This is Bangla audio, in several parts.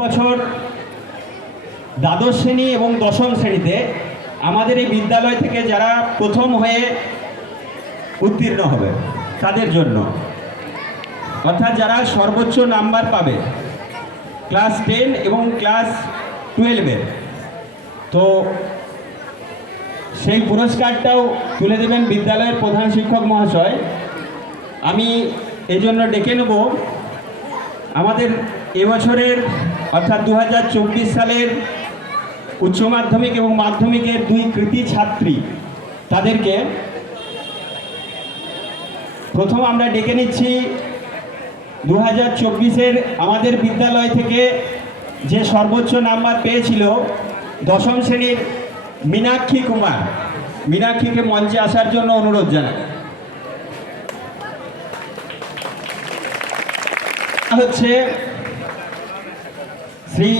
বছর দ্বাদশ শ্রেণী এবং দশম শ্রেণীতে আমাদের এই বিদ্যালয় থেকে যারা প্রথম হয়ে উত্তীর্ণ হবে তাদের জন্য, অর্থাৎ যারা সর্বোচ্চ নাম্বার পাবে ক্লাস 10 এবং ক্লাস 12-এর, তো সেই পুরস্কারটাও তুলে দেবেন বিদ্যালয়ের প্রধান শিক্ষক মহাশয়। আমি এই জন্য ডেকে নেব আমাদের এবছরের অর্থাৎ 2024 সালের উচ্চ মাধ্যমিক এবং মাধ্যমিকের দুই কৃতী ছাত্রী, তাদেরকে প্রথম আমরা ডেকে নিচ্ছি 2024-এর আমাদের বিদ্যালয় থেকে যে সর্বোচ্চ নাম্বার পেয়েছিল দশম শ্রেণীর মীনাক্ষী কুমার। মীনাক্ষীকে মঞ্চে আসার জন্য অনুরোধ জানাই। হচ্ছে শ্রী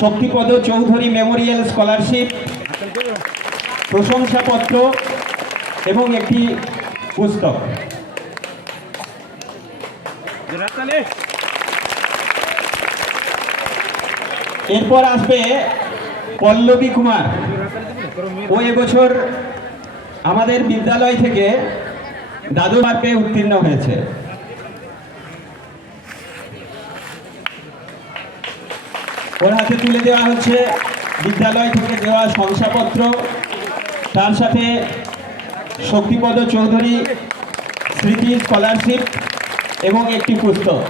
শক্তিপদ চৌধুরী মেমোরিয়াল স্কলারশিপ, প্রশংসাপত্র এবং একটি পুস্তক। এরপর আসবে পল্লবী কুমার। ও এবছর আমাদের বিদ্যালয় থেকে দ্বাদশ মার্কে উত্তীর্ণ হয়েছে। ওর হাতে তুলে দেওয়া হচ্ছে বিদ্যালয় থেকে দেওয়া শংসাপত্র, তার সাথে শক্তিপদ চৌধুরী স্মৃতি স্কলারশিপ এবং একটি পুস্তক।